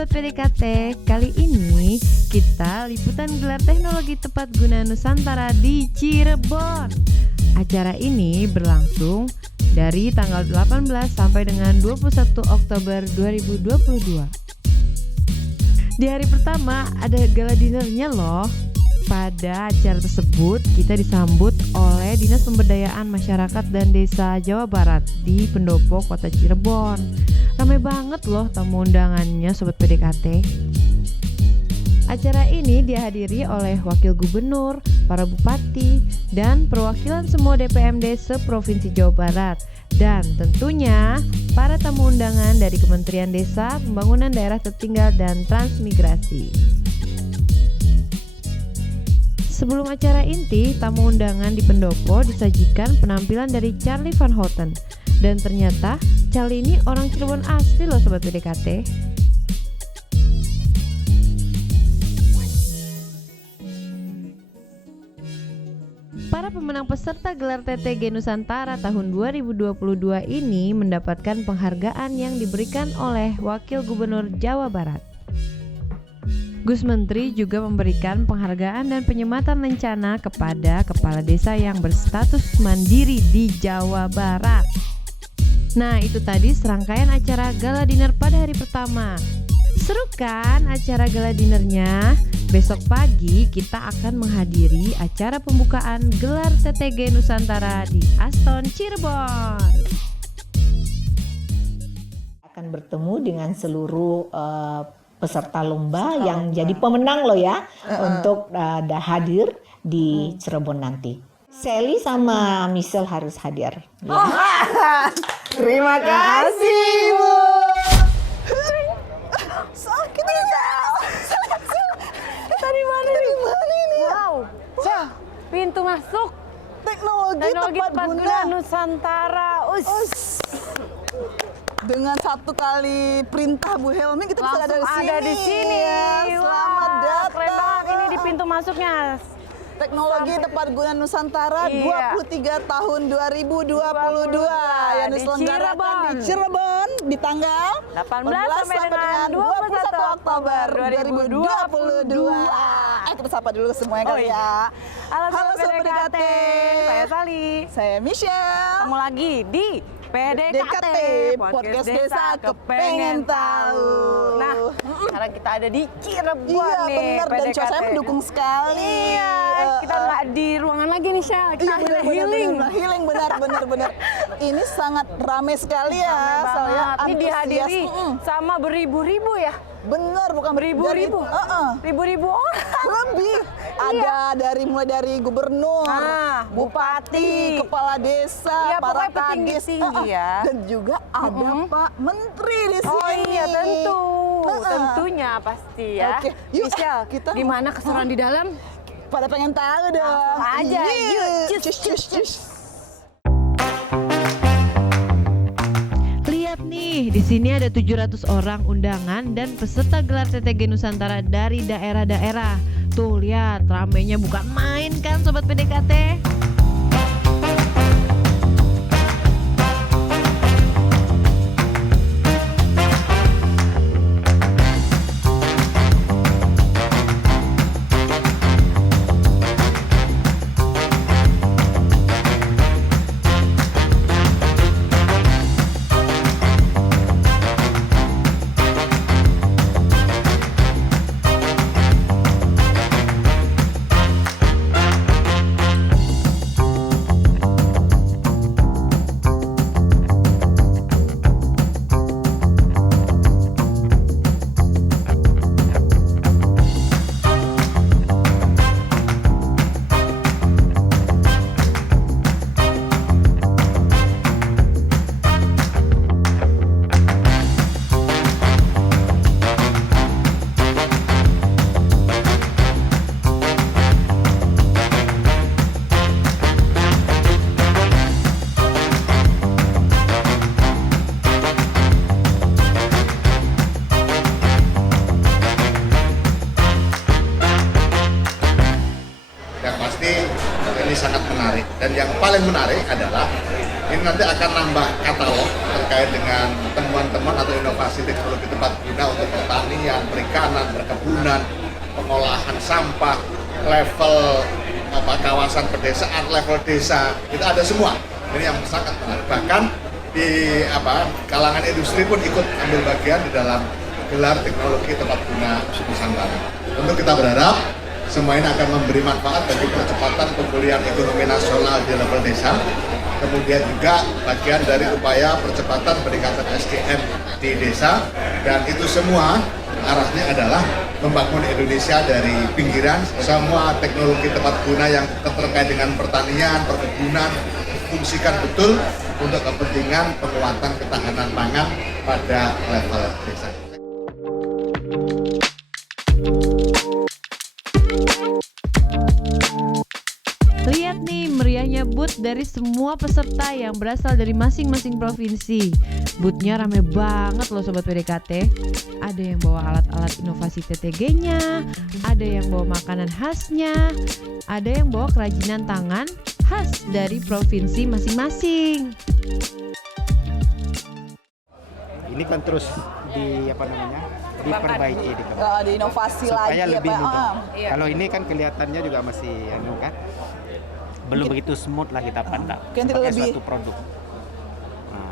Sobat PDKT, kali ini kita liputan gelar teknologi tepat guna Nusantara di Cirebon. Acara ini berlangsung dari tanggal 18 sampai dengan 21 Oktober 2022. Di hari pertama ada gala dinernya loh. Pada acara tersebut kita disambut oleh Dinas Pemberdayaan Masyarakat dan Desa Jawa Barat di Pendopo, Kota Cirebon. Ramai banget loh tamu undangannya Sobat PDKT. Acara ini dihadiri oleh Wakil Gubernur, para Bupati, dan perwakilan semua DPMD se-Provinsi Jawa Barat. Dan tentunya para tamu undangan dari Kementerian Desa, Pembangunan Daerah Tertinggal, dan Transmigrasi. Sebelum acara inti, tamu undangan di Pendopo disajikan penampilan dari Charlie Van Houten. Dan ternyata Charlie ini orang Cirebon asli loh Sobat PDKT. Para pemenang peserta gelar TTG Nusantara tahun 2022 ini mendapatkan penghargaan yang diberikan oleh Wakil Gubernur Jawa Barat. Gus Menteri juga memberikan penghargaan dan penyematan lencana kepada kepala desa yang berstatus mandiri di Jawa Barat. Nah, itu tadi serangkaian acara gala dinner pada hari pertama. Seru kan acara gala dinernya? Besok pagi kita akan menghadiri acara pembukaan gelar TTG Nusantara di Aston Cirebon. Akan bertemu dengan seluruh peserta lomba yang jadi pemenang loh ya untuk hadir di Cirebon nanti. Sally sama Michelle harus hadir. Ya. Terima kasih Bu. Sakit Tadi mana nih? ini? Wow, Cah, pintu masuk Teknologi tepat guna Nusantara. Dengan satu kali perintah Bu Helmi kita bisa Langsung ada di sini. Ya, selamat Wah, datang. keren banget ini di pintu masuknya. Teknologi tepat guna Nusantara Iya. 23 tahun 2022 yang di diselenggarakan di Cirebon di tanggal 18 sampai dengan 21 Oktober 2022. Kita sapa dulu semuanya kali ya. Halo Sobat PDKT, saya Sally. Saya Michelle. Ketemu lagi di PDKT, Podcast Desa Kepengen Tahu. Nah, sekarang kita ada di Cirebon Iya nih, benar, dan PDKT. cuacanya mendukung sekali. Iya, kita nggak di ruangan lagi nih, Syah. Kita Iya, healing. healing benar. Ini sangat ramai sekali ya. Ramai Saya banget. Ini antusias. dihadiri sama beribu-ribu ya. Benar, bukan Beribu-ribu. Ribu-ribu orang. Lebih. Ada mulai dari gubernur, bupati, kepala desa, Iya, para pokoknya petinggi-petinggi kadis, ya. dan juga ada Pak Menteri di sini. Oh iya, tentunya pasti ya. Oke, yuk, Michelle, kita gimana keseruan di dalam? pada pengen tahu dong. Langsung aja, yuk, cus. Lihat nih, di sini ada 700 orang undangan dan peserta gelar TTG Nusantara dari daerah-daerah. Tuh lihat, ramainya bukan main kan Sobat PDKT? menarik. Dan yang paling menarik adalah ini nanti akan nambah katalog terkait dengan temuan-temuan atau inovasi teknologi tepat guna untuk pertanian, perikanan, perkebunan, pengolahan sampah, level kawasan pedesaan, level desa, itu ada semua. Ini yang sangat menarik. Bahkan di kalangan industri pun ikut ambil bagian di dalam gelar teknologi tepat guna Nusantara. Tentu kita berharap semua ini akan memberi manfaat bagi percepatan pemulihan ekonomi nasional di level desa, kemudian juga bagian dari upaya percepatan peningkatan SDM di desa, dan itu semua arahnya adalah membangun Indonesia dari pinggiran. Semua teknologi tepat guna yang terkait dengan pertanian, perkebunan fungsikan betul untuk kepentingan penguatan ketahanan pangan pada level desa. Lihat nih meriahnya booth dari semua peserta yang berasal dari masing-masing provinsi. Boothnya rame banget loh Sobat PDKT. Ada yang bawa alat-alat inovasi TTG-nya, ada yang bawa makanan khasnya, ada yang bawa kerajinan tangan khas dari provinsi masing-masing. Ini kan terus diperbaiki, Di inovasi supaya lagi lebih ya Pak. mudah. Kalau ini kan kelihatannya juga masih kan belum begitu smooth lah kita pandang sebagai suatu produk.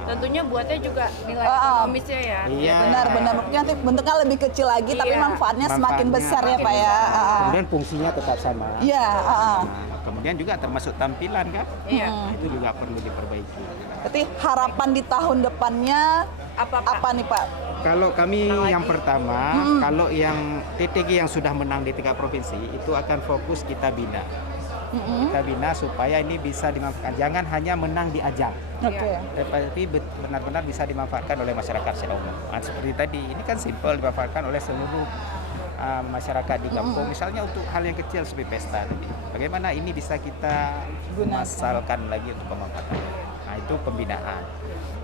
Tentunya buatnya juga nilai ekonomisnya ya. Iya. Benar. Nanti bentuknya lebih kecil lagi, tapi manfaatnya semakin besar ya Pak ya. Kemudian fungsinya tetap sama. Iya. Kemudian juga termasuk tampilan kan. Iya. Itu juga perlu diperbaiki. Berarti harapan di tahun depannya apa nih Pak? Kalau kami yang pertama, kalau yang TTG yang sudah menang di 3 provinsi itu akan fokus kita bina. Kita bina supaya ini bisa dimanfaatkan. Jangan hanya menang di ajang, tapi benar-benar bisa dimanfaatkan oleh masyarakat secara umum. Seperti tadi, ini kan simpel dimanfaatkan oleh seluruh masyarakat di kampung. Misalnya untuk hal yang kecil seperti pesta tadi. Bagaimana ini bisa kita masalkan lagi untuk pemanfaatan. Nah itu pembinaan.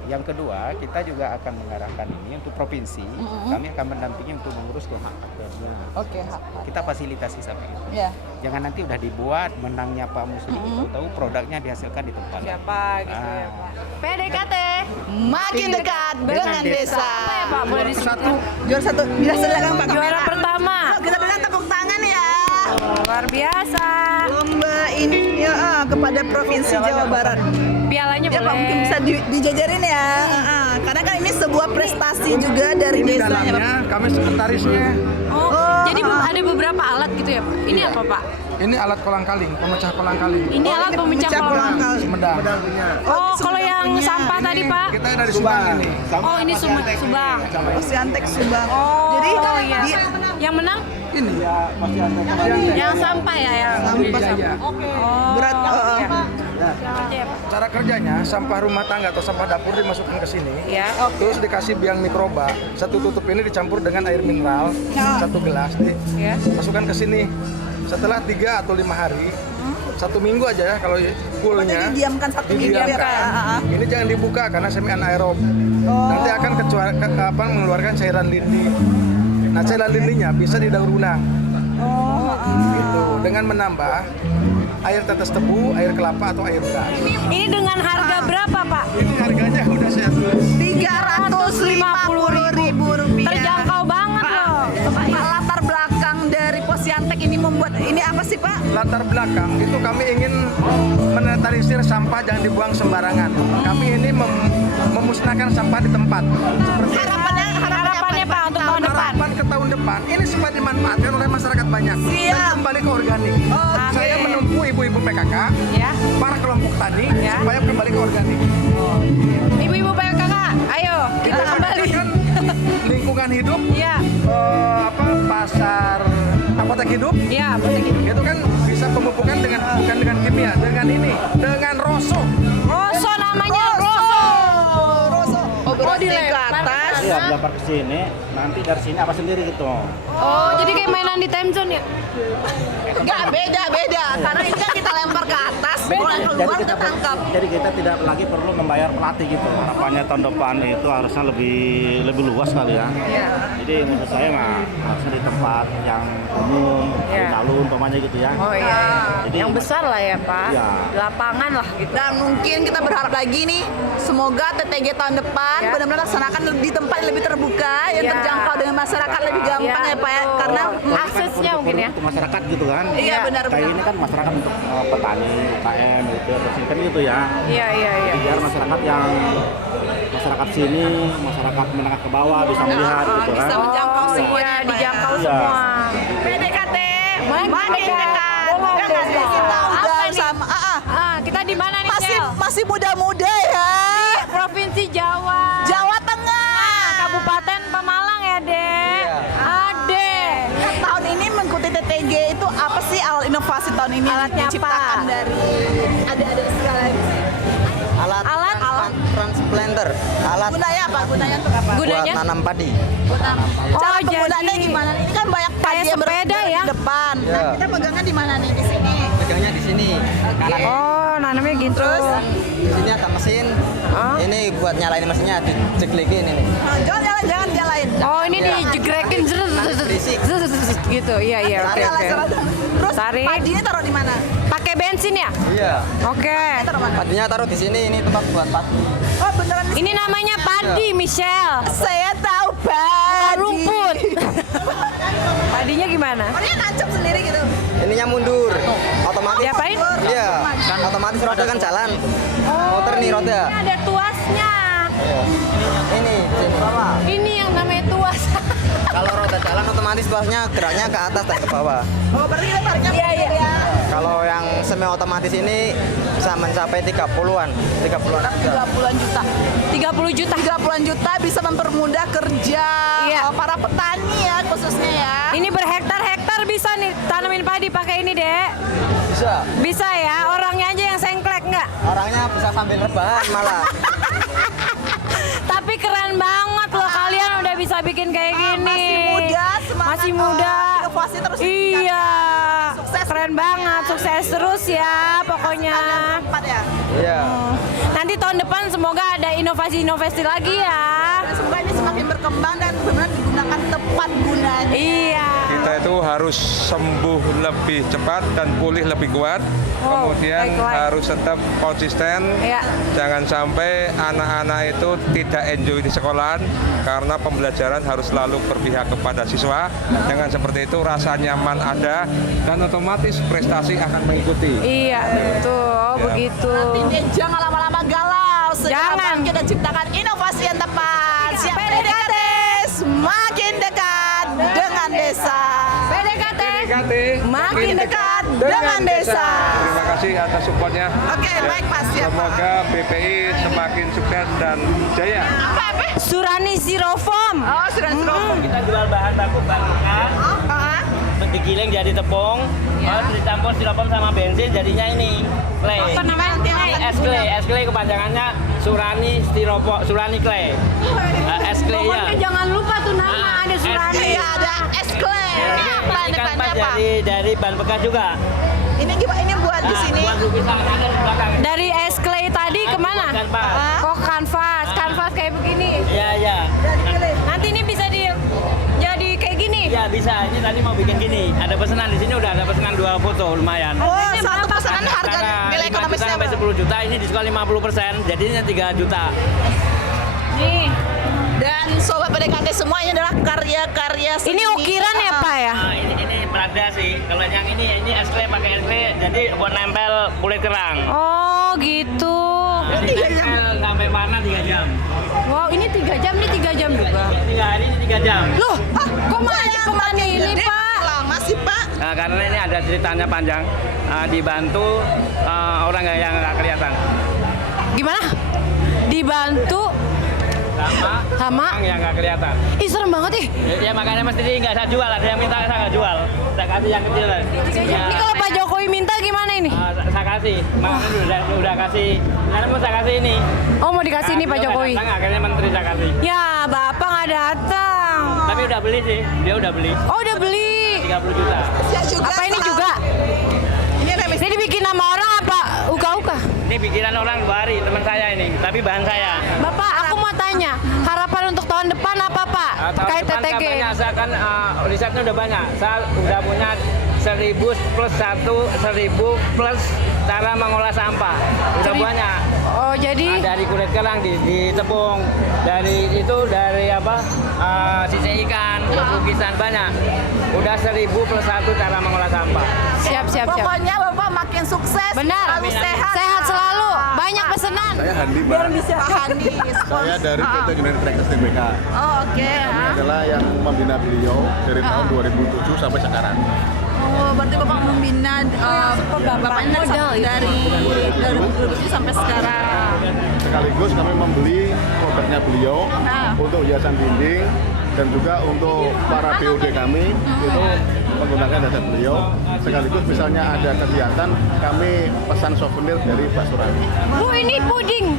Yang kedua, kita juga akan mengarahkan ini untuk provinsi. Kami akan mendampingi untuk mengurus ke hak haknya. Kita fasilitasi sampai itu. Jangan nanti udah dibuat menangnya Pak Musli, tahu produknya dihasilkan di tempat. Siapa gitu ya Pak. PDKT Makin dekat dengan desa. Apa ya Pak? Boleh disebut? Juara 1. Bisa silakan Pak. Juara pertama. Kita berikan tepuk tangan ya. Luar biasa. Lomba ini kepada Provinsi Jawa Barat. Pialanya Ya boleh. Pak, mungkin bisa dijajarin ya. Karena kan ini sebuah prestasi juga dari desanya Pak. Kami sekretarisnya. Jadi ada beberapa alat gitu ya Pak. Ini apa Pak? Ini alat kolang-kaling, pemecah kolang-kaling. Ini alat pemecah kolang. Sumedang. Oh, kalau yang sampah tadi Pak? Kita dari Subang ini. Oh, ini Subang. Posyantek Subang. Oh, Jadi iya. Yang menang? Ini. Yang sampah ya, yang Oke. berat. Cara kerjanya, sampah rumah tangga atau sampah dapur dimasukkan ke sini. Ya. Terus dikasih biang mikroba. Satu tutup ini dicampur dengan air mineral, 1 gelas. Ya. Masukkan ke sini. Setelah 3 atau 5 hari, 1 minggu aja ya kalau fullnya. Didiamkan 1 minggu ya Pak. Ini jangan dibuka karena semi anaerob. Nanti akan mengeluarkan cairan lindi. Nah, cairan lindinya bisa didaur ulang. Gitu. Dengan menambah air tetes tebu, air kelapa atau air beras. Ini dengan harga berapa Pak? Ini harganya udah saya tulis. Rp350.000. Terjangkau banget loh. Pak, latar belakang dari Posyantek ini membuat ini apa sih Pak? Latar belakang itu kami ingin menetralisir sampah jangan dibuang sembarangan. Kami ini memusnahkan sampah di tempat. Seperti Harapannya Pak untuk tahun depan. harapan ke tahun depan ini supaya dimanfaatkan oleh masyarakat banyak dan kembali ke organik. Saya menempuh ibu-ibu PKK, Ya. para kelompok tani supaya kembali ke organik. Ibu-ibu PKK, ayo kita kembali. Kan lingkungan hidup, Ya. pasar apotek hidup, Ya, betul. itu kan bisa pemupukan dengan bukan dengan kimia, dengan roso. Roso namanya Roso. Berarti ke atas. Iya, dilempar ke sini, nanti dari sini apa sendiri gitu. Oh, jadi kayak mainan di time zone ya? Enggak, beda. Karena ini kan kita lempar ke atas, Jadi kita tidak lagi perlu membayar pelatih gitu. Harapannya tahun depan itu harusnya lebih luas kali ya. Jadi menurut saya mah harusnya di tempat yang umum, di alun umpamanya gitu ya. Oh iya. Jadi Yang besar lah ya Pak. Iya. Di lapangan lah gitu. Dan mungkin kita berharap lagi nih, semoga TTG tahun depan benar-benar laksanakan di tempat yang lebih terbuka, yang terjangkau dengan masyarakat lebih gampang ya Pak ya. Karena aksesnya untuk mungkin ya. Untuk masyarakat gitu kan. Iya benar-benar. Kayak ini kan masyarakat untuk petani, UKM gitu, terus kan gitu ya. Iya. Biar masyarakat sini, masyarakat menengah ke bawah bisa melihat gitu kan. Bisa menjangkau semuanya, Iya, dijangkau Iya. semua. PDKT makin dekat. dekat. Makin Dengan dekat. kita Apa udah nih? sama Kita di mana nih, Sel? masih muda-muda ya. Provinsi Jawa. Jawa Tengah. Kabupaten Pemalang ya, Dek. Ade. Kan tahun ini mengikuti TTG itu apa sih alat inovasi tahun ini yang Alatnya diciptakan apa? dari ada segala Alat transplanter, alat gunanya apa? Gunanya untuk apa? buat gunanya? nanam padi. Cara jadi penggunaannya gimana? Ini kan banyak kayak padi yang sepeda ya? di depan. Ya. Nah, kita pegangnya di mana nih? Di sini. Pegangnya di sini. Kanan. Oh, nanamnya gitu. Terus? Di sini ada mesin. Ini buat nyalain mesinnya diceklikin ini. Jangan nyalain. Oh, ini dijegrekin berisik. gitu. Iya, oke. Terus Tarik. padinya taruh di mana? Pakai bensin ya? Iya. Oke. Taruh mana? Padinya taruh di sini. Ini tempat buat padi. Oh, beneran di Ini namanya padi, Michelle. Saya tahu padi. Rumput. Padinya gimana? Oh, dia nancap sendiri gitu. Ininya mundur. Otomatis. Diapain? Iya. Otomatis roda kan jalan. Muter nih roda. Ini ada tuasnya. Ini sini. Ini yang namanya tuas. Kalau roda jalan otomatis tuasnya geraknya ke atas dan ke bawah. Oh, berarti kita tariknya Iya. ya. Kalau yang semi otomatis ini bisa mencapai 30-an. 30-an. 30-an juta. 30 juta. 30-an juta bisa mempermudah kerja para petani ya khususnya ya. Ini berhektar-hektar bisa nih tanamin padi pakai ini, Dek. Bisa. Bisa ya, orangnya aja yang sengklek nggak? Orangnya bisa sambil rebahan malah. Tapi keren banget loh kalian udah bisa bikin kayak gini. Masih muda, semangat. Masih muda. Inovasi terus Iya. Sukses. Keren banget, sukses terus ya pokoknya. Tempat ya. Iya. Nanti tahun depan semoga ada inovasi-inovasi lagi ya. Dan semoga ini semakin berkembang dan benar-benar digunakan tepat gunanya. Iya. Kita itu harus sembuh lebih cepat dan pulih lebih kuat. Kemudian baiklah. harus tetap konsisten. Iya. Jangan sampai anak-anak itu tidak enjoy di sekolahan karena pembelajaran harus selalu berpihak kepada siswa. Dengan seperti itu rasa nyaman ada dan otomatis prestasi akan mengikuti. Iya, betul. Begitu. Nanti jangan lama-lama galau. Segera Jangan. bangkit dan ciptakan inovasi yang tepat. Iya, Siap PDKT. PDKT semakin dekat dengan desa. PDKT Makin dekat dengan desa. Terima kasih atas supportnya. Oke, baik Pak, siap, Pak. Semoga BPI semakin sukses dan jaya. Apa? Surani Styrofoam. Oh, sudah serobong. Kita jual bahan baku bahan digiling jadi tepung, dicampur styrofoam sama bensin jadinya ini clay. Apa namanya? Es clay kepanjangannya Surani Styrofoam, Surani clay. Es clay ya. Pokoknya jangan lupa tuh nama ada Surani. Iya, ada es clay. Ini apa? Ini Ikan bahannya pas apa? dari bahan bekas juga. Ini gimana? Ini buat di sini. Buat lukisan ada di belakang. Dari es clay tadi kemana? Kanvas. Kok kanvas? Kanvas kayak begini. Iya. Nanti ini bisa jadi kayak gini. Iya bisa. Ini tadi mau bikin gini. Ada pesanan di sini udah ada pesanan 2 foto lumayan. Oh, Ini satu berapa? pesanan harga nilai 5 juta ekonomisnya sampai berapa? 10 juta ini diskon 50%. Jadinya 3 juta. Nih. Dan sobat PDKT semuanya adalah karya-karya seni. Ini ukiran ya, Pak ya? Nah, ini perada sih. Kalau yang ini es clay pakai es clay jadi buat nempel kulit kerang. Oh, gitu. Jadi nempel sampai warna 3 jam. Wow, ini 3 jam, ini 3 jam juga. 3 hari ini 3 jam. Loh, kok malah cepetan ini, Pak? Lama sih, Pak. Nah, karena ini ada ceritanya panjang. Dibantu orang yang nggak kelihatan. Gimana? Dibantu sama orang yang nggak kelihatan. Ih, serem banget ih. Ya makanya mesti nggak saya jual. Ada yang minta saya nggak jual. Saya kasih yang kecil. Ini kalau Pak Jokowi minta gimana ini? Saya kasih. Makanya udah kasih. Karena mau saya kasih ini. Oh, mau dikasih ini Pak Jokowi? Datang, akhirnya menteri saya kasih. Ya, Bapak nggak datang. Tapi udah beli sih. Dia udah beli. Oh, udah beli. 30 juta. Saya juga Apa ini juga? Ini remix. Ini dibikin nama orang apa Ini bikinan orang luar, teman saya ini, tapi bahan saya. Bapak, aku mau tanya, harapan untuk tahun depan apa Pak? Tahun Terkait depan TTG. banyak, saya kan risetnya udah banyak. Saya udah punya 1000 plus 1000 plus cara mengolah sampah. Udah banyak. Oh, jadi Dari kulit kerang ditepung, dari sisa ikan, lukisan banyak. Udah 1000 plus 1 cara mengolah sampah. siap. Pokoknya Bapak makin sukses, Benar. selalu sehat. Sehat selalu. Banyak pesanan. Saya Handi, Mbak. Pak Handi. Saya dari PT United Tractors Tbk. Oh, oke. Kami adalah yang membina beliau dari tahun 2007 sampai sekarang. Oh, berarti Bapak membina Bapaknya dari 2007 sampai sekarang. Sekaligus kami membeli produknya beliau untuk hiasan dinding dan juga untuk para BOD kami itu menggunakan jasa beliau. Sekaligus misalnya ada kegiatan kami pesan souvenir dari Pak Suradi. Bu, ini puding.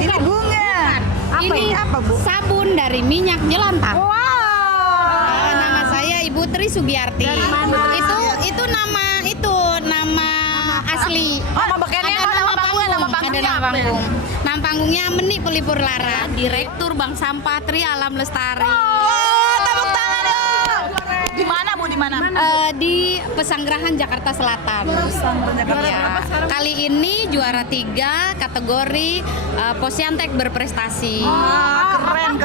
Ini bunga. Ini sabun dari minyak jelantah. Wow. Nama saya Ibu Tri Sugiarti. Itu nama asli. Oh, nama bekennya nama panggung. Nama panggungnya Meni Pelipur Lara, Direktur Bank Sampah Tri Alam Lestari. Oh, tepuk tangan dong. Di mana Bu? Di mana? Di Pesanggerahan Jakarta Selatan. Ya. Kali ini juara 3 kategori Posyantek berprestasi. Keren.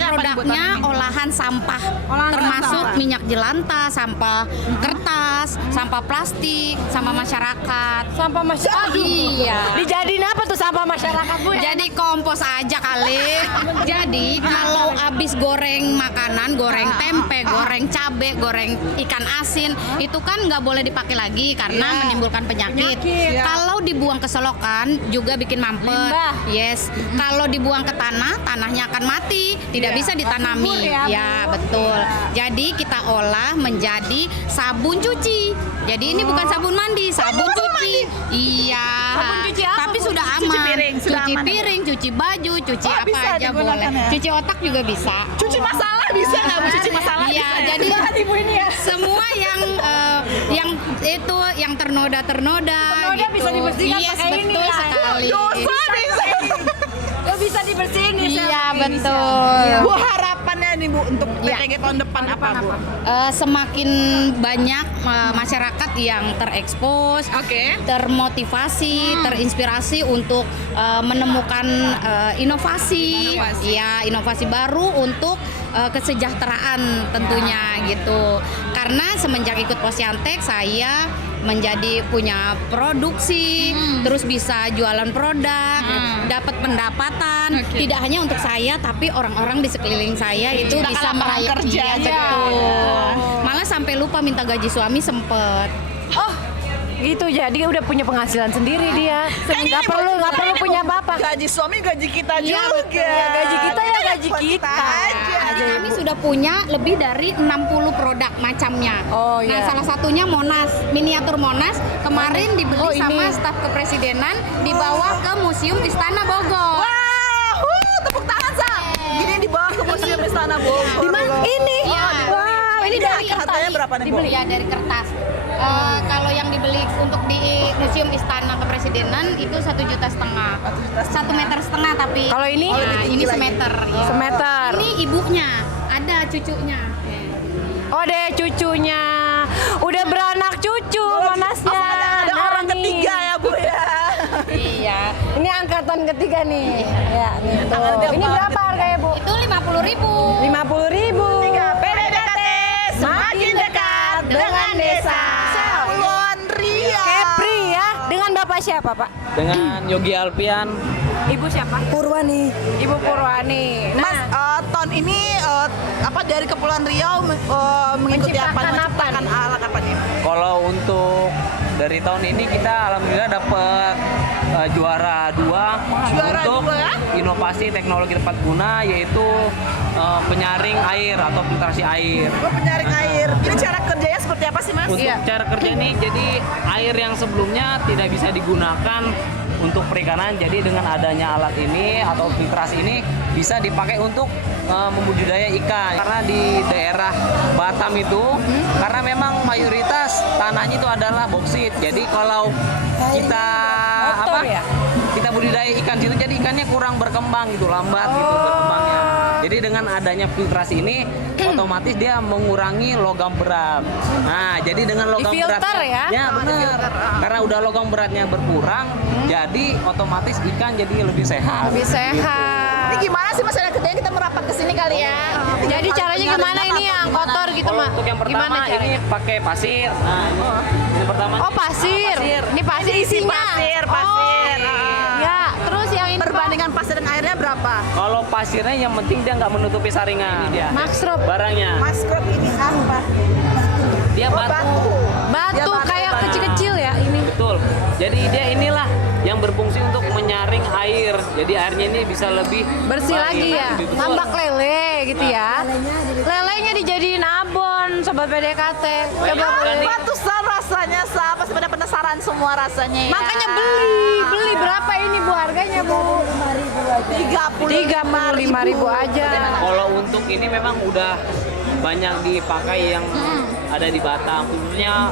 Produknya olahan sampah, termasuk minyak jelantah, sampah kertas, sampah plastik, sampah masyarakat. Sampah masyarakat. Iya. Dijadiin apa tuh sampah masyarakat Bu? Jadi kompos aja kali. Jadi kalau habis goreng makanan, goreng tempe, goreng cabe, goreng ikan asin, itu kan nggak boleh dipakai lagi karena menimbulkan penyakit. Kalau dibuang ke selokan juga bikin mampet. Yes. Kalau dibuang ke tanah, tanahnya akan mati, tidak bisa ditanami. Ya, betul. Jadi kita olah menjadi sabun cuci. Jadi ini bukan sabun mandi, sabun cuci. Iya. Sabun cuci apa, Tapi Bu? sudah aman. Cuci piring, sudah Cuci aman. piring, cuci baju, cuci Oh, apa bisa aja digunakan boleh. ya? Cuci otak juga bisa. Cuci masalah bisa nggak Bu? Cuci masalah Iya, bisa ya? jadi Ibu ini ya. semua yang ternoda gitu. bisa dibersihkan Yes, pakai ini betul ya. sekali. Dosa bisa. Oh, bisa dibersihin nih. Iya, betul. Bu, harapannya nih Bu untuk TTG tahun depan apa Bu? Semakin banyak masyarakat yang terekspos, termotivasi, terinspirasi untuk menemukan inovasi, inovasi baru untuk kesejahteraan tentunya gitu. Karena semenjak ikut Posyantek saya menjadi punya produksi, terus bisa jualan produk, dapat pendapatan. Tidak hanya untuk saya, tapi orang-orang di sekeliling saya itu Juga bisa lapangan meraih kerja iya, aja. betul. Malah sampai lupa minta gaji suami sempet. Oh, gitu. Jadi udah punya penghasilan sendiri dia. Nggak perlu punya apa-apa. Gaji suami gaji kita Iya, juga. betul. Ya, gaji kita ya gaji Buat kita. aja. Jadi kami sudah punya lebih dari 60 produk macamnya. Oh, Nah, iya. salah satunya Monas, miniatur Monas. Kemarin dibeli sama ini. staf kepresidenan dibawa ke Museum Istana Bogor. Wah, tepuk tangan Sam. Gini dibawa ke Museum Istana Bogor. Di mana? Ini. Iya. Wow, ini dari harganya berapa nih Bu? Dibeli ya dari kertas. Kalau yang dibeli untuk di Museum Istana Kepresidenan itu 1,5 juta. 1,5 meter tapi. Kalau ini? Nah, ini semeter. Iya. Semeter. Ini ibunya, ada cucunya. Oh, deh cucunya. Udah beranak cucu Monasnya. Ada orang nih. ketiga ya Bu ya. Iya. Ini angkatan ketiga nih. Ya, nih tuh. Ini berapa harganya, Bu? Itu 50.000. 50.000. PDKT semakin dekat dengan desa. Kepulauan Riau. Kepri ya. Dengan Bapak siapa, Pak? Dengan Yogi Alpian. Ibu siapa? Purwani. Ibu Purwani. Mas, tahun ini dari Kepulauan Riau mengikuti apa? Menciptakan alat apa nih? Kalau untuk dari tahun ini kita alhamdulillah dapat juara 2 untuk inovasi teknologi tepat guna, yaitu penyaring air atau filtrasi air. Penyaring air. Ini cara kerjanya seperti apa sih Mas? Untuk cara kerja ini, jadi air yang sebelumnya tidak bisa digunakan untuk perikanan. Jadi dengan adanya alat ini atau filtrasi ini bisa dipakai untuk membudidaya ikan. Karena di daerah Batam itu karena memang mayoritas tanahnya itu adalah boksit. Jadi kalau kita kita budidaya ikan situ, jadi ikannya kurang berkembang gitu, lambat gitu berkembangnya. Jadi dengan adanya filtrasi ini otomatis dia mengurangi logam berat. Nah, jadi dengan logam beratnya ya benar. Karena udah logam beratnya berkurang, jadi otomatis ikan jadi lebih sehat. Lebih sehat. Ini gimana sih masyarakatnya kita merapat ke sini kali ya? Jadi caranya gimana ini yang kotor gitu, Kalau Mak? untuk yang pertama ini pakai pasir. Nah, ini pertama. Oh, pasir. Ini pasir isinya. Pasir. Ya, terus yang ini Perbandingan pasir dan airnya berapa? Kalau pasirnya yang penting dia nggak menutupi saringan. Ini dia. Maxrop. Barangnya. Maskrop ini apa? Dia batu. Batu kayak kecil-kecil ya ini. Betul. Jadi dia inilah yang berfungsi untuk menyaring air. Jadi airnya ini bisa lebih Bersih baik. lagi ya. Betul. Tambak lele gitu ya. Lelenya dijadiin abon sobat PDKT. Coba beli. Apa tuh Sal rasanya Sal? Pasti pada penasaran semua rasanya ya. Makanya beli berapa ini Bu harganya Bu? 35.000 aja. Kalau untuk ini memang udah banyak dipakai yang ada di Batam, khususnya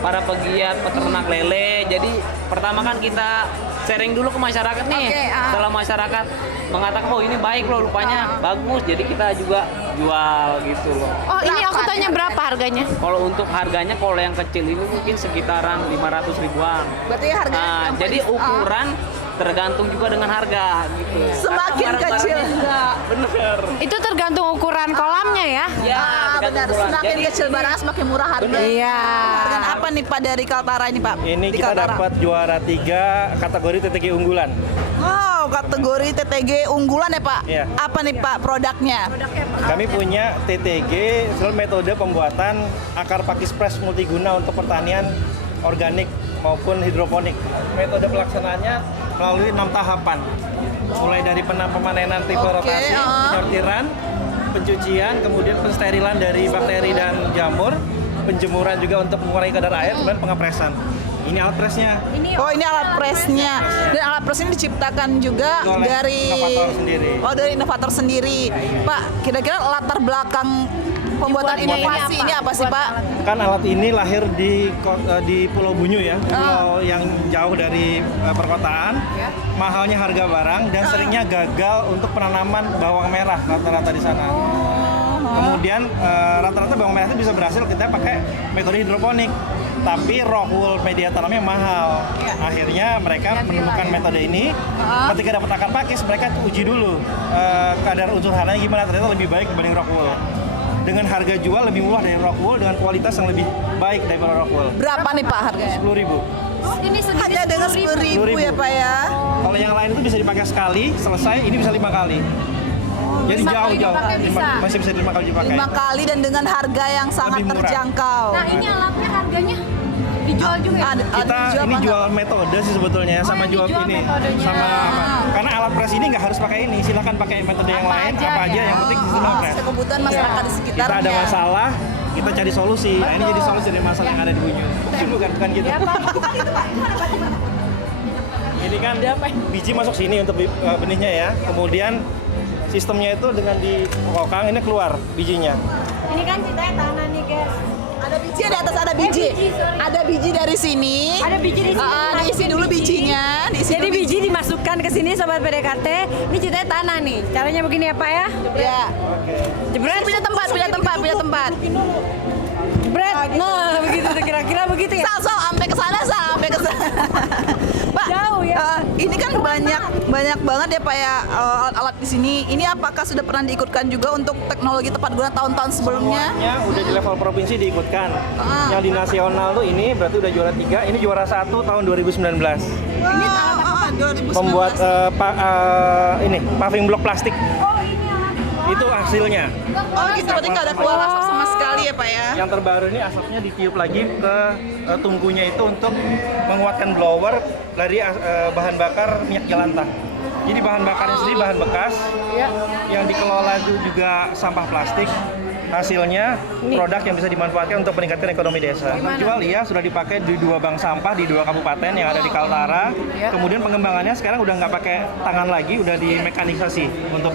para pegiat peternak lele. Jadi pertama kan kita sharing dulu ke masyarakat nih. Setelah masyarakat mengatakan oh ini baik loh, rupanya bagus, jadi kita juga jual gitu loh. Oh ini aku tanya berapa harganya? Kalau untuk harganya, kalau yang kecil ini mungkin sekitaran 500 ribuan. Berarti harganya Jadi ukuran tergantung juga dengan harga gitu. Semakin kecil. Bener. Itu tergantung ukuran kolamnya ya? Ya, benar. Semakin kecil barang semakin murah harga. Iya. Harga apa nih Pak dari Kaltara ini Pak? Ini Di kita Kaltara. dapat juara 3 kategori TTG unggulan. Wow, kategori TTG unggulan ya Pak? Iya. Apa nih Pak produknya? Kami punya TTG, metode pembuatan akar pakis pres multiguna untuk pertanian organik maupun hidroponik. Metode pelaksanaannya melalui 6 tahapan. Mulai dari pemanenan tipe rotasi, penyortiran, pencucian, kemudian pensterilan dari bakteri dan jamur, penjemuran juga untuk mengurangi kadar air, kemudian pengepresan. Ini alat presnya. Oh ini alat presnya. Dan alat pres ini diciptakan juga Oleh dari inovator sendiri. Oh dari inovator sendiri. Pak, kira-kira latar belakang pembuatan inovasi ini apa sih Pak? Kan alat ini lahir di Pulau Bunyu ya, pulau yang jauh dari perkotaan. Mahalnya harga barang dan seringnya gagal untuk penanaman bawang merah rata-rata di sana. Kemudian rata-rata bawang merah itu bisa berhasil kita pakai metode hidroponik. Tapi rock wool media tanamnya mahal. Akhirnya mereka menemukan metode ini. Ketika dapat akar pakis, mereka uji dulu kadar unsur haranya gimana. Ternyata lebih baik dibanding rock wool. Dengan harga jual lebih murah dari rock wool dengan kualitas yang lebih baik daripada rock wool. Berapa nih Pak harganya? 10.000. Ini hanya dengan 10.000 ya Pak ya. Kalau yang lain itu bisa dipakai sekali, selesai. Ini bisa 5 kali. Jadi jauh-jauh masih bisa 5 kali dipakai. 5 kali dan dengan harga yang sangat Lebih murah. terjangkau. Nah ini alatnya harganya dijual juga ya? Kita ini jual metode sih sebetulnya sama jual ini sama apa? Karena alat pres ini nggak harus pakai ini, silakan pakai metode yang lain apa aja yang penting sistem pres. Kebutuhan masyarakat di sekitarnya. Kita ada masalah, kita cari solusi. Nah, ini jadi solusi dari masalah yang ada di Bunyu. Bukan gitu. Ini kan biji masuk sini untuk benihnya ya. Kemudian sistemnya itu dengan dikokang ini keluar bijinya. Ini kan ceritanya tanah nih guys. Ada biji di atas ada biji. Ada biji dari sini. Ada biji di sini. Diisi dulu bijinya. Jadi biji dimasukkan ke sini sobat PDKT. Ini ceritanya tanah nih. Caranya begini ya Pak ya? Ya. Jebret. Punya tempat. Jebret. Nah, begitu kira-kira begitu ya. Sal, sampai ke sana. Pak, jauh ya. Ini kan banyak banget ya Pak ya alat-alat di sini. Ini apakah sudah pernah diikutkan juga untuk teknologi tepat guna tahun-tahun sebelumnya? Semuanya udah di level provinsi diikutkan. Yang di nasional tuh ini berarti udah juara 3, ini juara 1 tahun 2019. Ini tahun 2019. Membuat ini paving block plastik. Oh ini alatnya. Itu hasilnya. Oh gitu, berarti nggak ada keluar asap sama sekali ya Pak ya? Yang terbaru ini asapnya ditiup lagi ke tungkunya itu untuk menguatkan blower dari bahan bakar minyak jelantah. Jadi bahan bakarnya sendiri bahan bekas yang dikelola juga sampah plastik. hasilnya produk yang bisa dimanfaatkan untuk meningkatkan ekonomi desa. Jual iya sudah dipakai di 2 bank sampah di 2 kabupaten yang ada di Kaltara. Kemudian pengembangannya sekarang udah nggak pakai tangan lagi, udah dimekanisasi untuk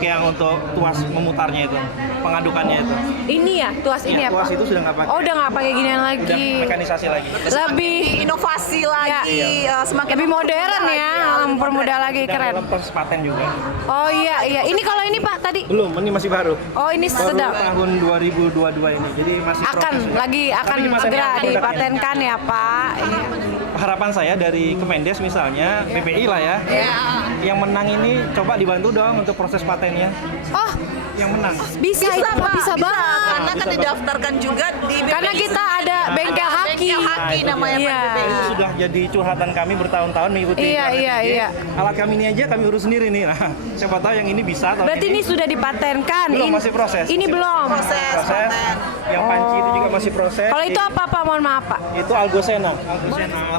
tuas memutarnya itu, pengadukannya itu. Ini ya, tuas ini ya, Tuas Pak? itu sudah nggak pakai. Oh, udah nggak pakai ginian lagi. Udah mekanisasi lagi. Lebih inovasi lagi, semakin lebih modern ya, mempermudah lagi, Dan keren. dalam proses paten juga. Oh iya. Ini kalau ini Pak tadi? Belum, ini masih baru. Oh, ini baru sedang. tahun 2022 ini. Jadi masih Akan segera dipatenkan ya Pak. Iya. Harapan saya dari Kemendes misalnya, BPI lah ya, yang menang ini coba dibantu dong untuk proses patennya. Oh, yang menang. Bisa Pak, bisa banget. Karena kan didaftarkan juga di BPI. Karena kita ada bengkel haki. Bengkel haki namanya BPI. Itu sudah jadi curhatan kami bertahun-tahun mengikuti. Iya. Alat kami ini aja kami urus sendiri nih. Nah, siapa tahu yang ini bisa. Berarti ini sudah dipatenkan. Belum, masih proses. Ini belum. Proses. Yang panci itu juga masih proses. Kalau itu apa Pak? Mohon maaf Pak. Itu Algosena.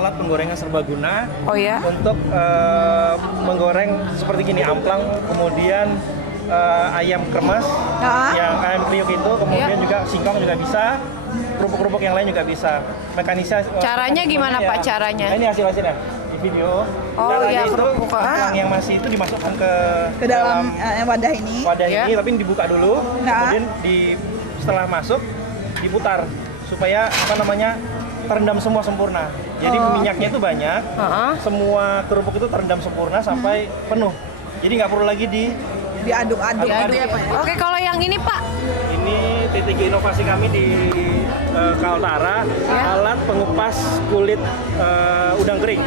Alat penggorengan serbaguna. Oh ya. Untuk menggoreng seperti gini, amplang, kemudian ayam kremes, yang ayam kriuk itu, kemudian juga singkong juga bisa, kerupuk-kerupuk yang lain juga bisa. Mekanisasi. Caranya gimana Pak? Caranya? Nah, ini hasilnya di video. Oh iya, itu kerupuk. amplang yang masih itu dimasukkan ke dalam wadah ini. Wadah ini, tapi dibuka dulu, kemudian setelah masuk diputar supaya terendam semua sempurna. Jadi minyaknya itu banyak, semua kerupuk itu terendam sempurna sampai penuh. Jadi nggak perlu lagi diaduk-aduk gitu ya Pak. Oke, kalau yang ini Pak? Ini titik inovasi kami di Kaltara, alat pengupas kulit udang kering.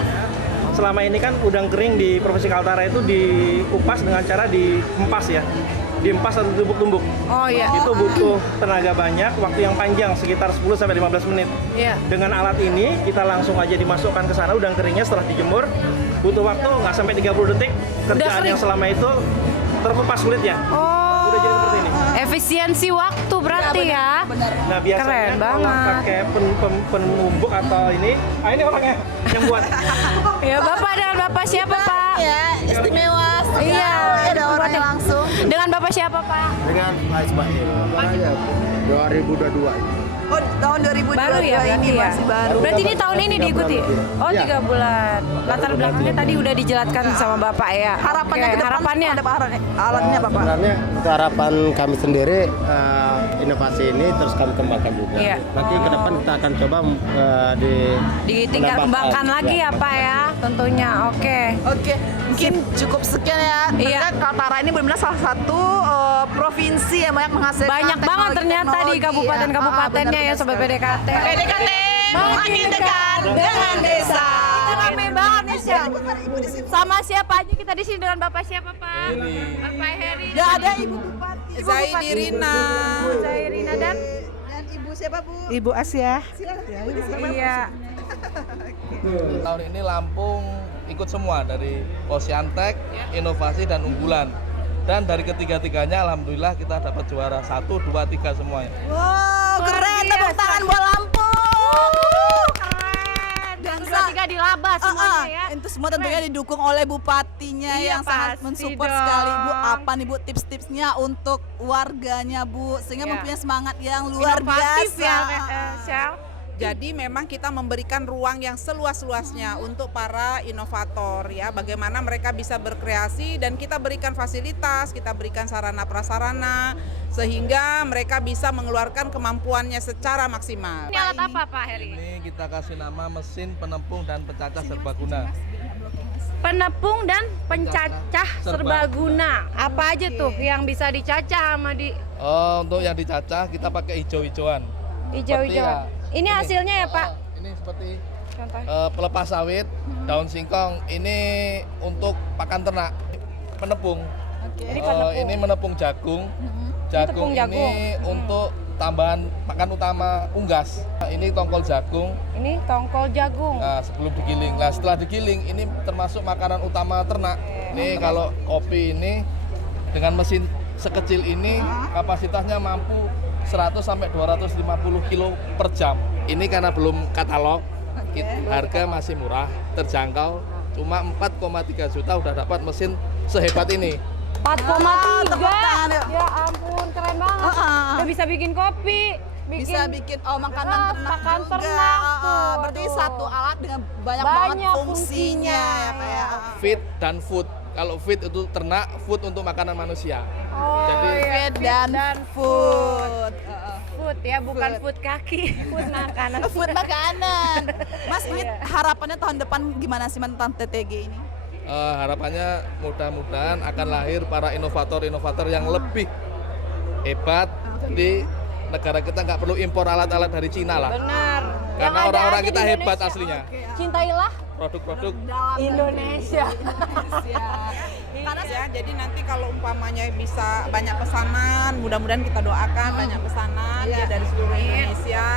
Selama ini kan udang kering di Provinsi Kaltara itu diupas dengan cara diempas ya. Diempas atau tumbuk-tumbuk. Oh iya. Itu butuh tenaga banyak, waktu yang panjang sekitar 10 sampai 15 menit. Iya. Dengan alat ini kita langsung aja dimasukkan ke sana udang keringnya setelah dijemur. Butuh waktu nggak sampai 30 detik. Kerjaan yang selama itu terkupas kulitnya. Oh. Udah jadi seperti ini. Efisiensi waktu berarti ya. Nah, biasanya keren kalau banget. pakai penumbuk atau ini ini orangnya yang buat. Ya Bapak, dengan Bapak siapa Pak? Ya, istimewa. Iya, ada orangnya langsung. Dengan Bapak siapa Pak? Dengan Pak Ismail. 2022. Oh, tahun 2022 Baru ya berarti ini ya? masih baru. Berarti ini tahun ini diikuti? Oh, Ya. 3 bulan. Latar belakangnya tadi udah dijelaskan sama Bapak ya. Harapannya Oke, ke depan harapannya. ada alatnya Bapak. Sebenarnya itu harapan kami sendiri, inovasi ini terus kami kembangkan juga. Iya. Nanti ke depan kita akan coba Ditingkat kembangkan lagi ya Pak ya, tentunya. Oke. Oke, mungkin cukup sekian ya. Iya. Kaltara ini benar-benar salah satu provinsi yang banyak menghasilkan Banyak banget ternyata di kabupaten-kabupatennya ya Sobat PDKT. PDKT makin dekat dengan desa. Kita rame banget nih Syam. Sama siapa aja kita di sini, dengan Bapak siapa Pak? Bapak Heri. Ya ada Ibu Bupati. Zairina. Zairina dan Ibu siapa Bu? Ibu Asia. Iya. Tahun ini Lampung ikut semua dari Posyantek, inovasi dan unggulan. Dan dari ketiga-tiganya alhamdulillah kita dapat juara 1, 2, 3 semuanya. Wow, keren, tepuk tangan buat Lampung. Keren. Dan 2-3 dilaba semuanya ya. Itu semua tentunya didukung oleh bupatinya Iya, yang sangat pasti mensupport dong. sekali Bu. Apa nih Bu tips-tipsnya untuk warganya Bu sehingga mempunyai semangat yang luar Inovatif biasa. ya, Syam. Jadi memang kita memberikan ruang yang seluas-luasnya untuk para inovator ya, bagaimana mereka bisa berkreasi dan kita berikan fasilitas, kita berikan sarana prasarana sehingga mereka bisa mengeluarkan kemampuannya secara maksimal. Ini alat apa Pak Heri? Ini kita kasih nama mesin penempung dan pencacah serbaguna. Penepung dan pencacah serbaguna. Apa aja tuh yang bisa dicacah sama di Untuk yang dicacah kita pakai hijau-hijauan. hijau-hijauan? Ini hasilnya ya Pak? Ini seperti Contoh. pelepas sawit, daun singkong. Ini untuk pakan ternak. Penepung. Ini penepung. Ini menepung jagung. Tepung Jagung jagung. ini untuk tambahan pakan utama unggas. Ini tongkol jagung. Ini tongkol jagung. Nah, sebelum digiling. Nah, setelah digiling ini termasuk makanan utama ternak. Ini kalau kopi ini dengan mesin sekecil ini kapasitasnya mampu 100 sampai 250 kilo per jam. Ini karena belum katalog, harga masih murah, terjangkau. Cuma 4,3 juta udah dapat mesin sehebat ini. 4,3. Ya ampun, keren banget. Udah bisa bikin kopi, bisa bikin makanan ternak makan juga. ternak tuh. Berarti satu alat dengan banyak Banyak banget fungsinya ya kayak. Feed dan food. Kalau feed itu ternak, food untuk makanan manusia. Jadi Feed dan food. Food ya, bukan food kaki, food makanan. Food makanan. Mas, ini harapannya tahun depan gimana sih tentang TTG ini? harapannya mudah-mudahan akan lahir para inovator-inovator yang lebih hebat. Jadi negara kita nggak perlu impor alat-alat dari Cina lah. Benar. Karena orang-orang kita hebat aslinya. Cintailah Produk-produk Indonesia. Karena ya, jadi nanti kalau umpamanya bisa banyak pesanan, mudah-mudahan kita doakan banyak pesanan ya dari seluruh Indonesia.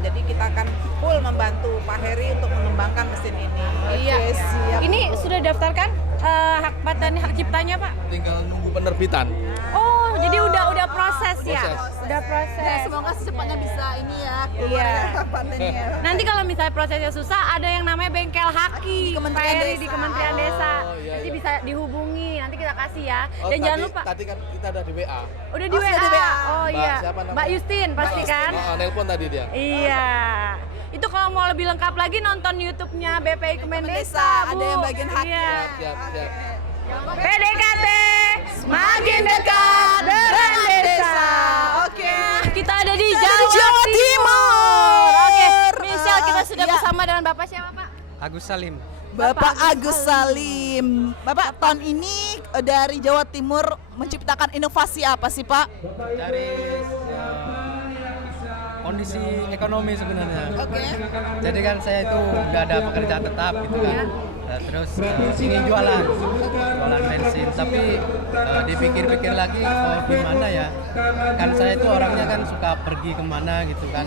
Jadi kita akan full membantu Pak Heri untuk mengembangkan mesin ini. Iya. Oke, siap. Ini sudah daftarkan hak paten, hak ciptanya, Pak? Tinggal nunggu penerbitan. Oh, jadi udah proses ya? Udah proses. Ya, semoga secepatnya bisa ini ya keluar Iya. ya patennya. Nanti kalau misalnya prosesnya susah, ada yang namanya bengkel haki Di Kementerian Pak Heri, Desa. di Kementerian Desa. iya, Nanti iya. bisa dihubungi, nanti kita kasih ya. Oh, Dan jangan lupa. Tadi kan kita udah di WA. Udah di Oh, WA. sudah di WA. Oh Mbak iya. siapa namanya? Mbak Justin pasti kan? Nelpon tadi dia. Iya. Itu kalau mau lebih lengkap lagi nonton YouTube-nya BPI Kemendesa, Desa, Bu. ada yang bagian haki. Iya. Siap. PDKT semakin dekat dengan desa. Oke. Kita ada di Kita ada Jawa, di Jawa Timur. Oke, Michelle, kita sudah Iya. bersama dengan Bapak siapa, Pak? Agus Salim. Bapak Agus Salim. Bapak tahun ini dari Jawa Timur menciptakan inovasi apa sih, Pak? Dari kondisi ekonomi sebenarnya. Oke. Jadi kan saya itu nggak ada pekerjaan tetap gitu kan. Nah, terus ingin jualan bensin. Tapi dipikir-pikir lagi, gimana ya? Kan saya itu orangnya kan suka pergi kemana gitu kan,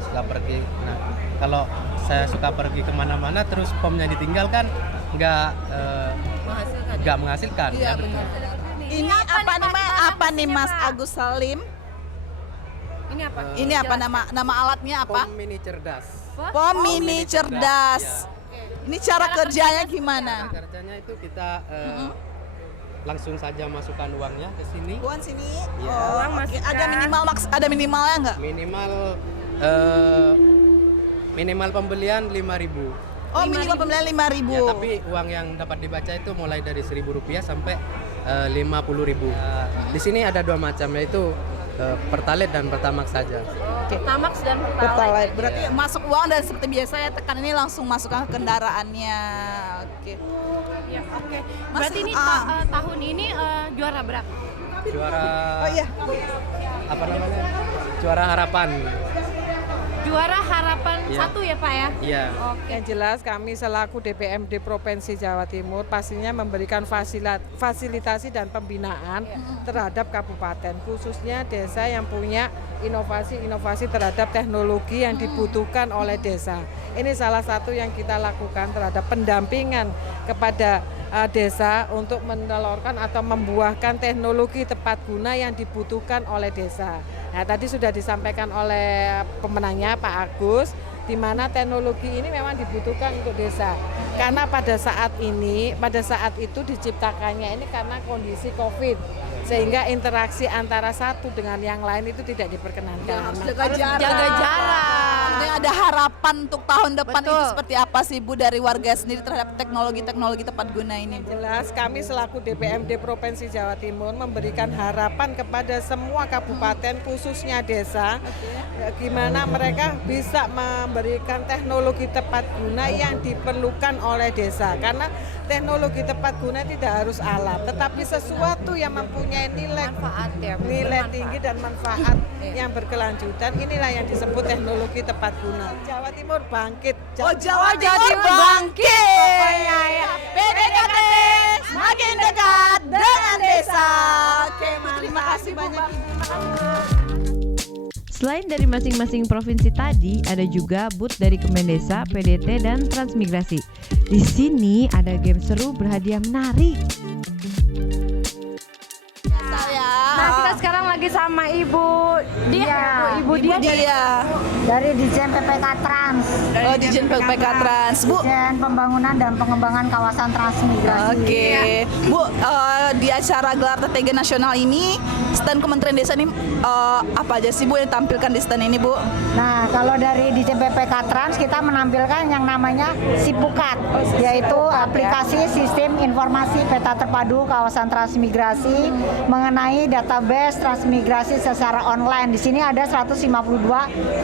suka pergi. Nah, kalau saya suka pergi kemana-mana, terus pomnya ditinggalkan, nggak menghasilkan. Iya, benar. Ini apa nih Mas Agus Salim? Ini apa? Ini apa nama alatnya apa? Pom mini cerdas. Pom mini cerdas. Ini cara kerjanya gimana? Kerjanya itu kita langsung saja masukkan uangnya ke sini. Uang sini. Iya. Oh, oke. Ada minimalnya nggak? Minimal pembelian 5.000. Oh, minimal pembelian 5.000. Ya, tapi uang yang dapat dibaca itu mulai dari Rp1.000 sampai 50.000. Di sini ada dua macam, yaitu Pertalite dan Pertamax saja. Pertamax dan Pertalite. Pertalite. Berarti masuk uang dan seperti biasa ya tekan ini langsung masukkan ke kendaraannya. Oke. Ya, oke. Mas, Berarti ini tahun ini juara berapa? Juara Oh iya. apa namanya? Juara harapan. Juara harapan Iya. 1 ya, Pak ya? Iya. Yang jelas kami selaku DPMD Provinsi Jawa Timur pastinya memberikan fasilitasi dan pembinaan terhadap kabupaten, khususnya desa yang punya inovasi-inovasi terhadap teknologi yang dibutuhkan oleh desa. Ini salah satu yang kita lakukan terhadap pendampingan kepada desa untuk menelurkan atau membuahkan teknologi tepat guna yang dibutuhkan oleh desa. Nah, tadi sudah disampaikan oleh pemenangnya Pak Agus, di mana teknologi ini memang dibutuhkan untuk desa. Karena pada saat itu diciptakannya ini karena kondisi COVID, sehingga interaksi antara satu dengan yang lain itu tidak diperkenankan. Harus jaga jarak. Ada harapan untuk tahun depan itu seperti apa sih Bu dari warga sendiri terhadap teknologi-teknologi tepat guna ini? Jelas kami selaku DPMD Provinsi Jawa Timur memberikan harapan kepada semua kabupaten khususnya desa, gimana mereka bisa memberikan teknologi tepat guna yang diperlukan oleh desa. Karena teknologi tepat guna tidak harus alat, tetapi sesuatu yang mempunyai nilai tinggi dan manfaat yang berkelanjutan, inilah yang disebut teknologi tepat guna. Jawa Timur bangkit. Jawa Timur bangkit. Pokoknya ya. PDKT semakin dekat dengan desa. Oke, terima kasih banyak. Selain dari masing-masing provinsi tadi, ada juga booth dari Kemendesa, PDT, dan Transmigrasi. Di sini ada game seru berhadiah menarik. Nah, kita sekarang lagi lagi sama Ibu Dia. Ibu Dia. Dari Dijen PPK Trans. Oh, Dijen PPK Trans, Bu. Dijen Pembangunan dan Pengembangan Kawasan Transmigrasi. Oke, Bu, di acara gelar TTG nasional ini, stand Kementerian Desa ini apa aja sih Bu yang tampilkan di stand ini, Bu? Nah, kalau dari Dijen PPK Trans kita menampilkan yang namanya Sipukat, yaitu aplikasi sistem informasi peta terpadu kawasan transmigrasi mengenai database transmigrasi secara online. Di sini ada 152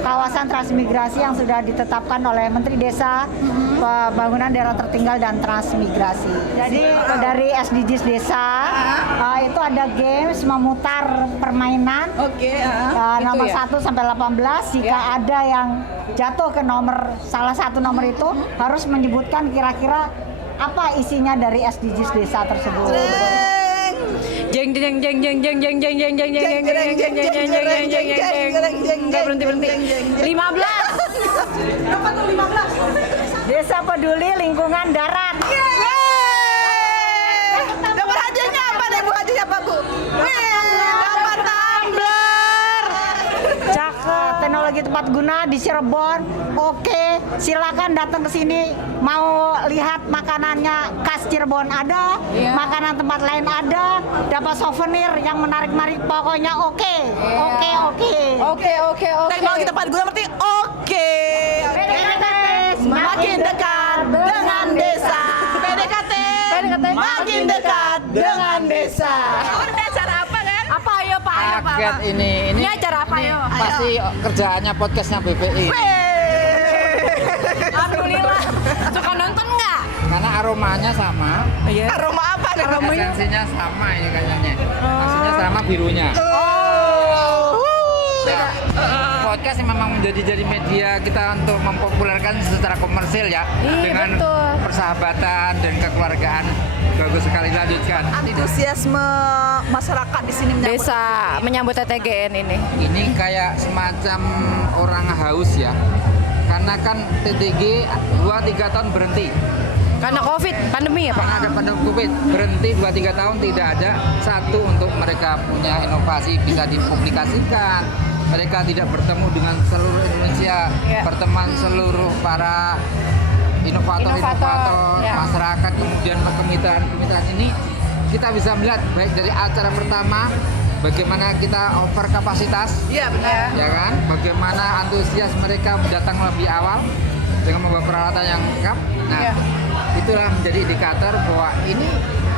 kawasan transmigrasi yang sudah ditetapkan oleh Menteri Desa, Pembangunan Daerah Tertinggal dan Transmigrasi. Jadi dari SDGs Desa itu ada games memutar permainan nomor 1 sampai 18. Jika ada yang jatuh ke salah satu nomor itu harus menyebutkan kira-kira apa isinya dari SDGs Desa tersebut. Jeng jeng jeng jeng jeng jeng jeng jeng jeng jeng jeng jeng jeng jeng jeng jeng jeng. Enggak berhenti. 15. Apa tuh 15? Desa Peduli Lingkungan Darat. Dapat hadiahnya apa deh, Bu? Hadiahnya apa, Bu? Dapat tumbler. Cakep, teknologi tepat guna di Cirebon. Oke, silakan datang ke sini. Mau lihat makanannya khas Cirebon ada, makanan tempat lain ada, dapat souvenir yang menarik-menarik. Pokoknya oke. Teknologi tepat guna berarti oke. PDKT makin dekat dengan desa. PDKT makin dekat dengan desa. Ini acara apa kan? Apa ayo Pak? Paket ini acara apa ayo? pasti kerjaannya podcastnya BPI. Alhamdulillah. Suka nonton nggak? Karena aromanya sama. Aroma apa nih? Esensinya sama ini kayaknya. Maksudnya sama birunya. Podcast yang memang menjadi media kita untuk mempopulerkan secara komersil ya, dengan persahabatan dan kekeluargaan. Bagus sekali, lanjutkan. Antusiasme masyarakat di sini menyambut TTGN ini. Ini kayak semacam orang haus ya, karena kan TTG 2-3 tahun berhenti. Karena COVID, pandemi ya Pak? Karena ada pandemi COVID, berhenti 2-3 tahun, tidak ada satu untuk mereka punya inovasi bisa dipublikasikan. Mereka tidak bertemu dengan seluruh Indonesia, berteman seluruh para inovator, masyarakat, kemudian kemitraan ini. Kita bisa melihat baik dari acara pertama, bagaimana kita over kapasitas, ya kan? Bagaimana antusias mereka datang lebih awal dengan membawa peralatan yang lengkap. Nah, itulah menjadi indikator bahwa ini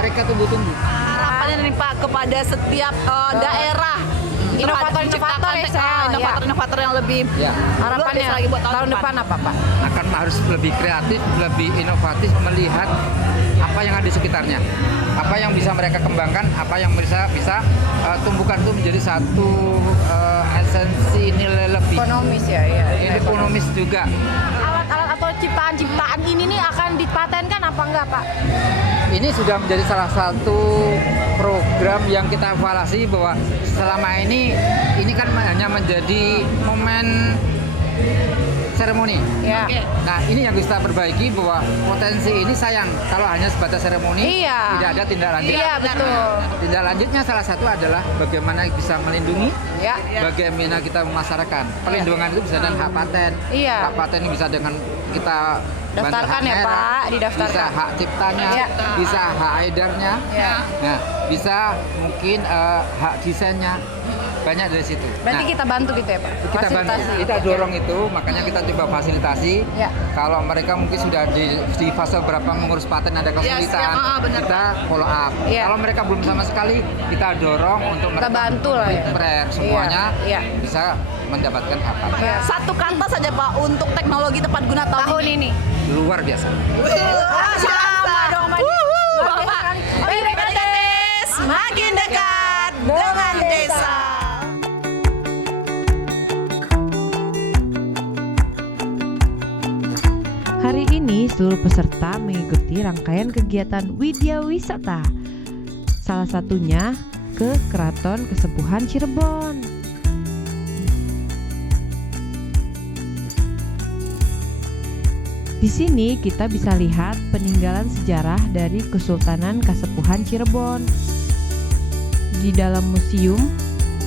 mereka tunggu-tunggu. Harapannya nih Pak kepada setiap daerah. Inovator yang lebih harapannya lagi buat tahun depan apa Pak? Akan harus lebih kreatif, lebih inovatif melihat apa yang ada di sekitarnya, apa yang bisa mereka kembangkan, apa yang bisa tumbuhkan itu menjadi satu esensi nilai lebih. Ekonomis ya. Ekonomis juga. Alat-alat atau ciptaan ini nih akan dipatenkan apa enggak Pak? Ini sudah menjadi salah satu program yang kita evaluasi bahwa selama ini kan hanya menjadi momen seremoni. Nah, ini yang kita perbaiki bahwa potensi ini sayang kalau hanya sebatas seremoni, tidak ada tindak lanjut. Iya, betul. Tindak lanjutnya salah satu adalah bagaimana bisa melindungi, bagaimana kita memasarkan. Perlindungan itu bisa dengan hak paten. Hak paten ini bisa dengan kita daftarkan ya Pak, didaftarkan. Bisa hak ciptanya, bisa hak edarnya, nah bisa mungkin hak desainnya, banyak dari situ. Berarti kita bantu gitu ya Pak? Kita bantu, kita dorong itu, makanya kita coba fasilitasi. Kalau mereka mungkin sudah di fase berapa mengurus paten ada kesulitan, kita follow up. Kalau mereka belum sama sekali, kita dorong untuk mereka bantu lah semuanya bisa mendapatkan hak paten. Satu kata saja Pak untuk teknologi tepat guna tahun ini. Luar biasa. Sama dong, makin dekat dengan desa. Hari ini seluruh peserta mengikuti rangkaian kegiatan Widya Wisata. Salah satunya ke Keraton Kesepuhan Cirebon. Di sini kita bisa lihat peninggalan sejarah dari Kesultanan Kasepuhan Cirebon. Di dalam museum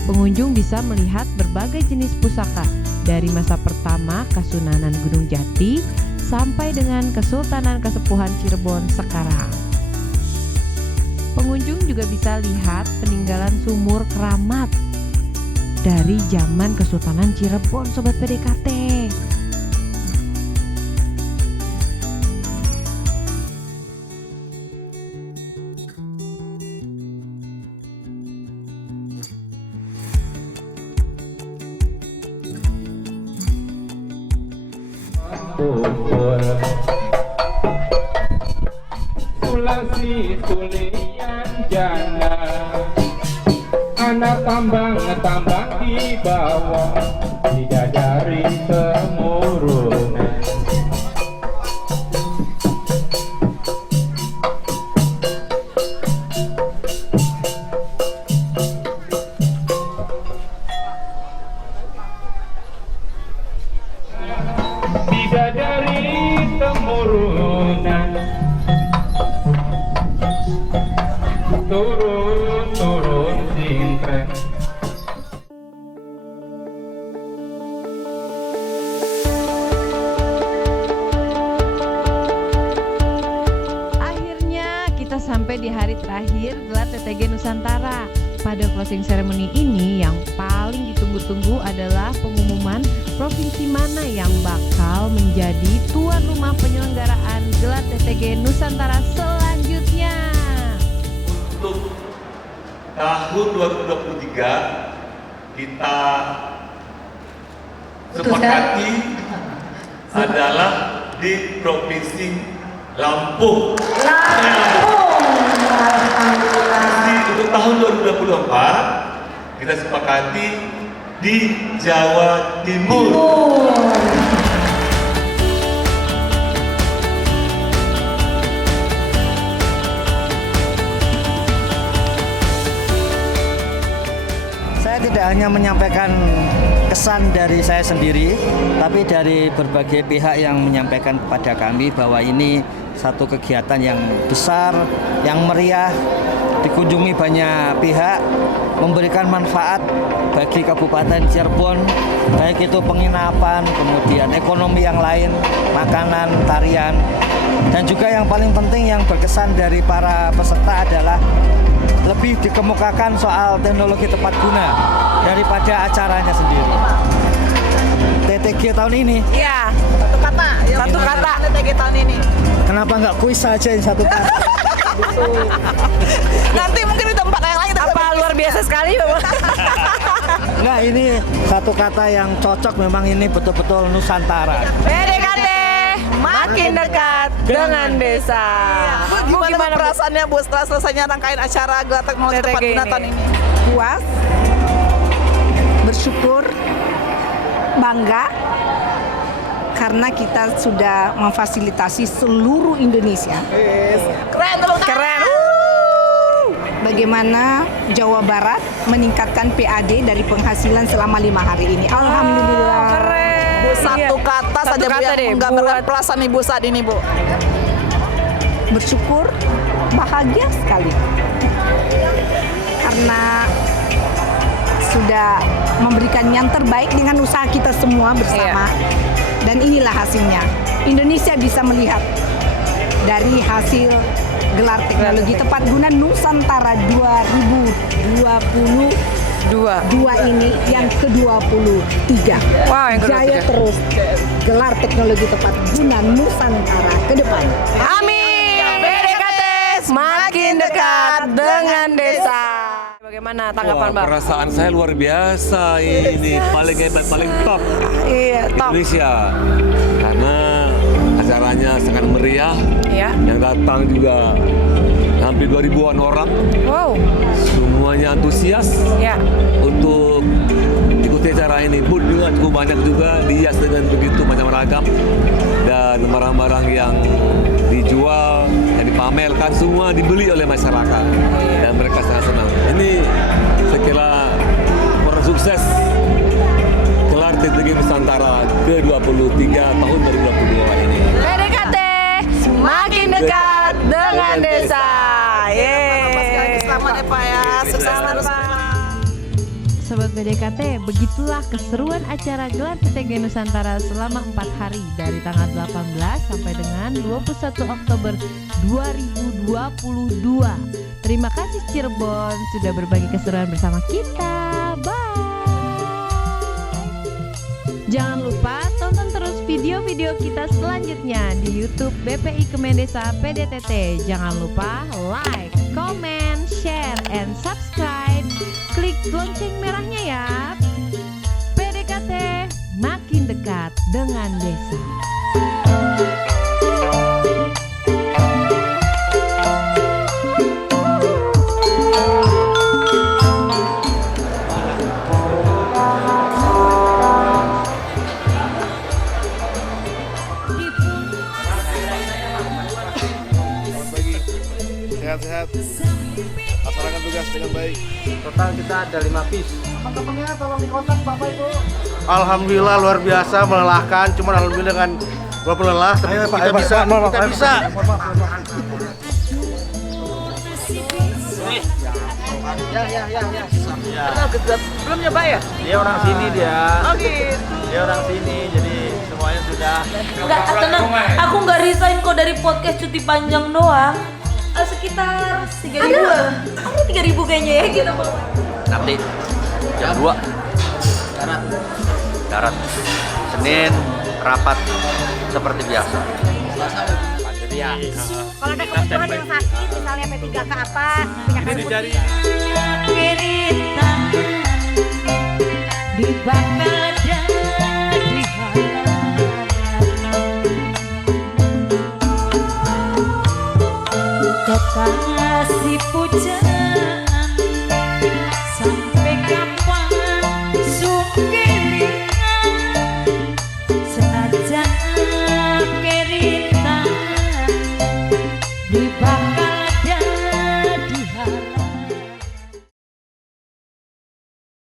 Pengunjung bisa melihat berbagai jenis pusaka dari masa pertama Kasunanan Gunung Jati sampai dengan Kesultanan Kasepuhan Cirebon sekarang. Pengunjung juga bisa lihat peninggalan sumur keramat dari zaman Kesultanan Cirebon, Sobat PDKT. Sulasi tulian jana, anak tambang di bawah, bidadari temurun. Bidadari temurunan, turun sintren. Akhirnya kita sampai di hari terakhir gelar TTG Nusantara. Pada closing ceremony ini yang paling ditunggu-tunggu adalah pengumuman provinsi mana yang bakal menjadi tuan rumah penyelenggaraan gelar TTG Nusantara selanjutnya. Untuk tahun 2023 kita sepakati adalah di Provinsi Lampung. Untuk tahun 2024 kita sepakati di Jawa Timur. Saya tidak hanya menyampaikan kesan dari saya sendiri, tapi dari berbagai pihak yang menyampaikan kepada kami bahwa ini satu kegiatan yang besar, yang meriah, dikunjungi banyak pihak, memberikan manfaat bagi Kabupaten Cirebon, baik itu penginapan, kemudian ekonomi yang lain, makanan, tarian, dan juga yang paling penting yang berkesan dari para peserta adalah lebih dikemukakan soal teknologi tepat guna daripada acaranya sendiri. TTG tahun ini? Iya, satu kata. Satu kata TTG tahun ini. Kenapa nggak kuis saja yang satu kata? Nanti mungkin di tempat yang lain. Apa luar biasa sekali, Bapak? Nah, ini satu kata yang cocok, memang ini betul-betul Nusantara. PDKT makin dekat dengan desa. Bu, gimana perasaannya Bu setelah selesainya rangkaian acara gelar teknologi tepat guna tahun ini? Puas, bersyukur, bangga karena kita sudah memfasilitasi seluruh Indonesia. Keren, keren. Bagaimana Jawa Barat meningkatkan PAD dari penghasilan selama 5 hari ini. Alhamdulillah. Keren. Bu, satu kata saja Bu yang menggambarkan perasaan Ibu saat ini, Bu. Bersyukur, bahagia sekali. Karena sudah memberikan yang terbaik dengan usaha kita semua bersama. Dan inilah hasilnya. Indonesia bisa melihat dari hasil gelar teknologi tepat guna Nusantara 2022 ini yang ke-23. Wow, yang ke-23. Jaya terus gelar teknologi tepat guna Nusantara ke depan. Amin. PDKT semakin dekat dengan desa. Bagaimana tanggapan Bang? Perasaan saya luar biasa ini, paling hebat, paling top Indonesia. Karena acaranya sangat meriah, yang datang juga hampir 2.000-an orang. Wow. Semuanya antusias untuk ikuti acara ini. Pun juga cukup banyak juga dihias dengan begitu macam ragam, dan barang-barang yang dijual, yang dipamerkan semua dibeli oleh masyarakat, dan mereka sangat senang. Ini saya kira sukses gelar TTG Nusantara ke-23 tahun 2022 ini. PDKT semakin dekat dengan desa. Selamat ya Pak ya, sukses terus. Sobat PDKT, begitulah keseruan acara gelar TTG Nusantara selama 4 hari dari tanggal 18 sampai dengan 21 Oktober 2022. Terima kasih Cirebon sudah berbagi keseruan bersama kita. Bye. Jangan lupa tonton terus video-video kita selanjutnya di YouTube BPI Kemendesa PDTT. Jangan lupa like, comment, share, and subscribe. Klik lonceng merahnya ya. PDKT makin dekat dengan desa. Sehat-sehat, laksanakan tugas dengan baik. Total kita ada 5 piece. Teman-temannya tolong dikontak Bapak Ibu. Alhamdulillah luar biasa, melelahkan. Cuman alhamdulillah dengan walaupun lelah, tapi kita bisa. Belum nyoba ya? Dia orang sini dia. Oh gitu. Dia orang sini, jadi semuanya sudah. Enggak, tenang. Aku nggak resign kok dari podcast cuti panjang doang. Sekitar 3.000-an. Ada 3.000 kayaknya ya gitu. Nanti jam 2 darat. Senin rapat seperti biasa. Kalau ada kebutuhan yang sakit, misalnya P3K apa, penyakit dari Di bakal jadi kota